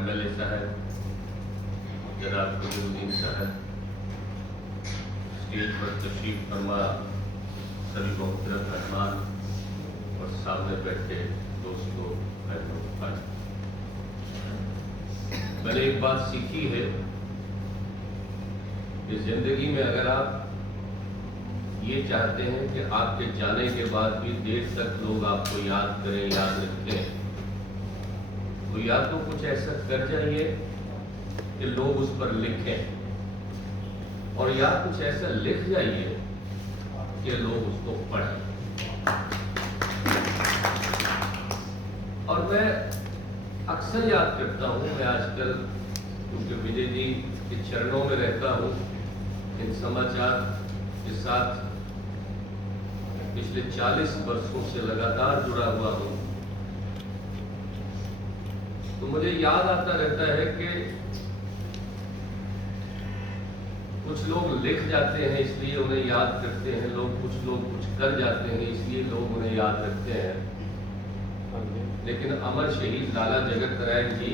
MLA साहब, जनाब कबीरुद्दीन साहब, स्टेज पर तशरीफ फरमा सभी मोहतरम मेहमान और सामने बैठे दोस्तों बहनों भाई, मैंने एक बात सीखी है कि जिंदगी में अगर आप ये चाहते हैं कि आपके जाने के बाद भी देर तक लोग आपको याद करें, याद रखें, तो या तो कुछ ऐसा कर जाइए कि लोग उस पर लिखें, और या कुछ ऐसा लिख जाइए कि लोग उसको पढ़ें। और मैं अक्सर याद करता हूँ, मैं आजकल क्योंकि विजय जी के चरणों में रहता हूँ, इन समाचार के साथ पिछले 40 वर्षों से लगातार जुड़ा हुआ हूँ, तो मुझे याद आता रहता है कि कुछ लोग लिख जाते हैं इसलिए उन्हें याद करते हैं लोग, कुछ लोग कुछ कर जाते हैं इसलिए लोग उन्हें याद रखते हैं। लेकिन अमर शहीद लाला जगत राय जी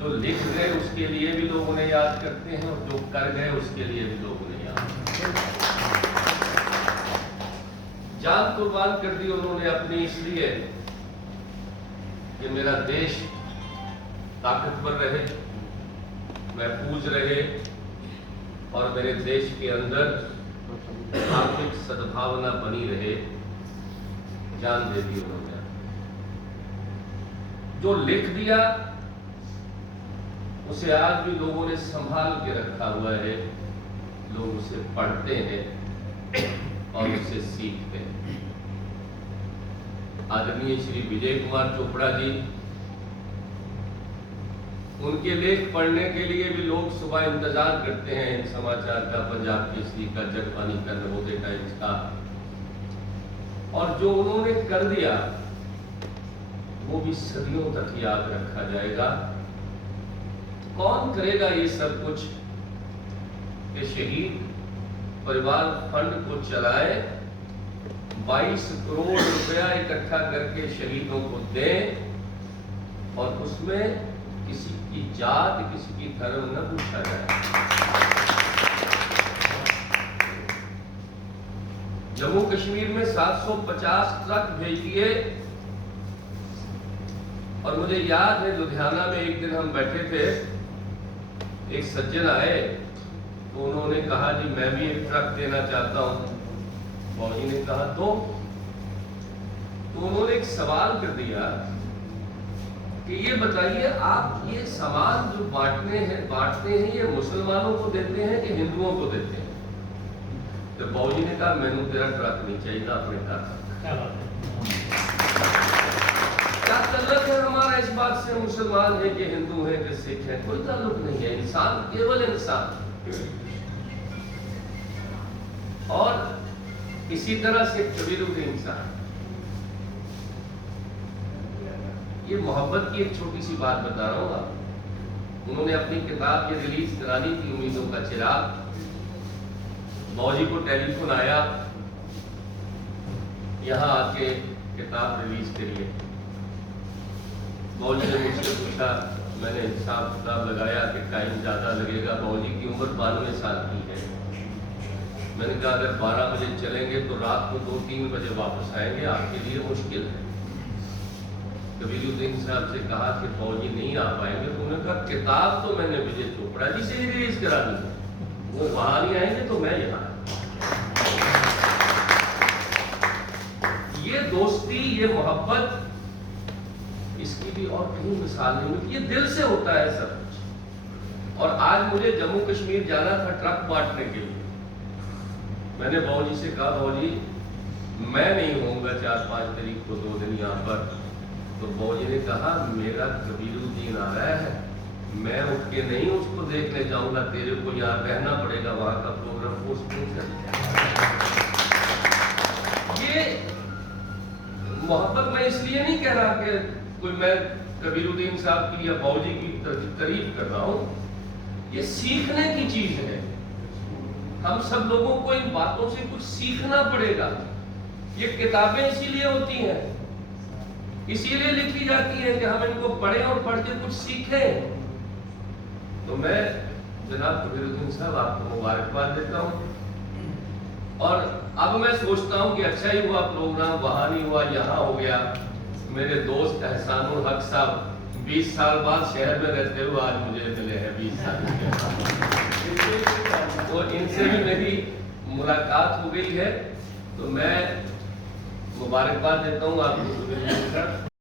जो लिख गए उसके लिए भी लोग उन्हें याद करते हैं, और जो कर गए उसके लिए भी लोग उन्हें याद करते हैं। जान कुर्बान कर दी उन्होंने अपनी, इसलिए कि मेरा देश ताकतवर रहे, महफूज रहे और मेरे देश के अंदर आर्थिक सद्भावना बनी रहे। जान दे दी उन्होंने। जो लिख दिया उसे आज भी लोगों ने संभाल के रखा हुआ है, लोग उसे पढ़ते हैं और उससे सीखते हैं। आदरणीय श्री विजय कुमार चोपड़ा जी, उनके लेख पढ़ने के लिए भी लोग सुबह इंतजार करते हैं, इन समाचार का, पंजाब केसरी का, जगबानी का, नवोदय टाइम्स का। और जो उन्होंने कर दिया वो भी सदियों तक याद रखा जाएगा। कौन करेगा ये सब कुछ कि शहीद परिवार फंड को चलाए, 22 करोड़ रुपया इकट्ठा करके शहीदों को दें और उसमें किसी की जात, किसी की धर्म न पूछा जाए। जम्मू कश्मीर में 750 ट्रक भेज दिए, और मुझे याद है लुधियाना में एक दिन हम बैठे थे, एक सज्जन आए तो उन्होंने कहा जी मैं भी एक ट्रक देना चाहता हूं। फौजी ने कहा तो उन्होंने एक सवाल कर दिया कि ये बताइए आप ये सामान जो बांटते हैं ये मुसलमानों को देते हैं कि हिंदुओं को देते हैं? तो फौजी ने कहा मैंने तेरा ट्रक नहीं चाहिए था, अपने घर क्या ताल्लुक है हमारा इस बात से मुसलमान है कि हिंदू है कि सिख है? कोई ताल्लुक नहीं है। इंसान केवल इंसान। और इसी तरह से कबीरुद्दीन साहब, ये मोहब्बत की एक छोटी सी बात बता रहा हूँ आप। उन्होंने अपनी किताब ये रिलीज करानी थी, उम्मीदों का चिराग। मौजी को टेलीफोन आया, यहाँ आके किताब रिलीज करिए। मौजी ने मुझसे पूछा, मैंने हिसाब किताब लगाया कि टाइम ज़्यादा लगेगा। मौजी की उम्र 92 साल की है। मैंने कहा अगर 12 बजे चलेंगे तो रात को 2-3 बजे वापस आएंगे, आपके लिए मुश्किल है। कबीरुद्दीन साहब से कहा कि फौजी नहीं आ पाएंगे, तो उन्होंने कहा किताब तो मैंने विजय चोपड़ा जी से ही रिलीज करा दी, वो वहां नहीं आएंगे तो मैं यहाँ। ये दोस्ती, ये मोहब्बत, इसकी भी और कहीं मिसाल नहीं मिलती। ये दिल से होता है सब कुछ। और आज मुझे जम्मू कश्मीर जाना था ट्रक बांटने के लिए। मैंने बाबूजी से कहा बाबूजी मैं नहीं होऊंगा 4-5 तारीख को 2 दिन यहाँ पर। तो बाबूजी ने कहा मेरा कबीरुद्दीन आ रहा है, मैं उठ के नहीं उसको देखने जाऊंगा, तेरे को यहाँ रहना पड़ेगा, वहां का प्रोग्राम पोस्टपोन कर। ये मोहब्बत मैं इसलिए नहीं कह रहा कि कोई मैं कबीरुद्दीन साहब की या बाबूजी की तारीफ कर रहा हूं। ये सीखने की चीज है। हम सब लोगों को इन बातों से कुछ सीखना पड़ेगा। ये किताबें इसीलिए होती हैं इसीलिए लिखी जाती है कि हम इनको पढ़ें और पढ़ के कुछ सीखें। तो मैं जनाब कबीरुद्दीन साहब आपको मुबारकबाद देता हूँ, और अब मैं सोचता हूँ कि अच्छा ही हुआ प्रोग्राम वहाँ नहीं हुआ, यहाँ हो गया। मेरे दोस्त एहसानुल हक साहब 20 साल बाद शहर में रहते हुए आज मुझे मिले हैं, 20 साल के, तो इनसे भी मेरी मुलाकात हो गई है। तो मैं मुबारकबाद देता हूँ आपको।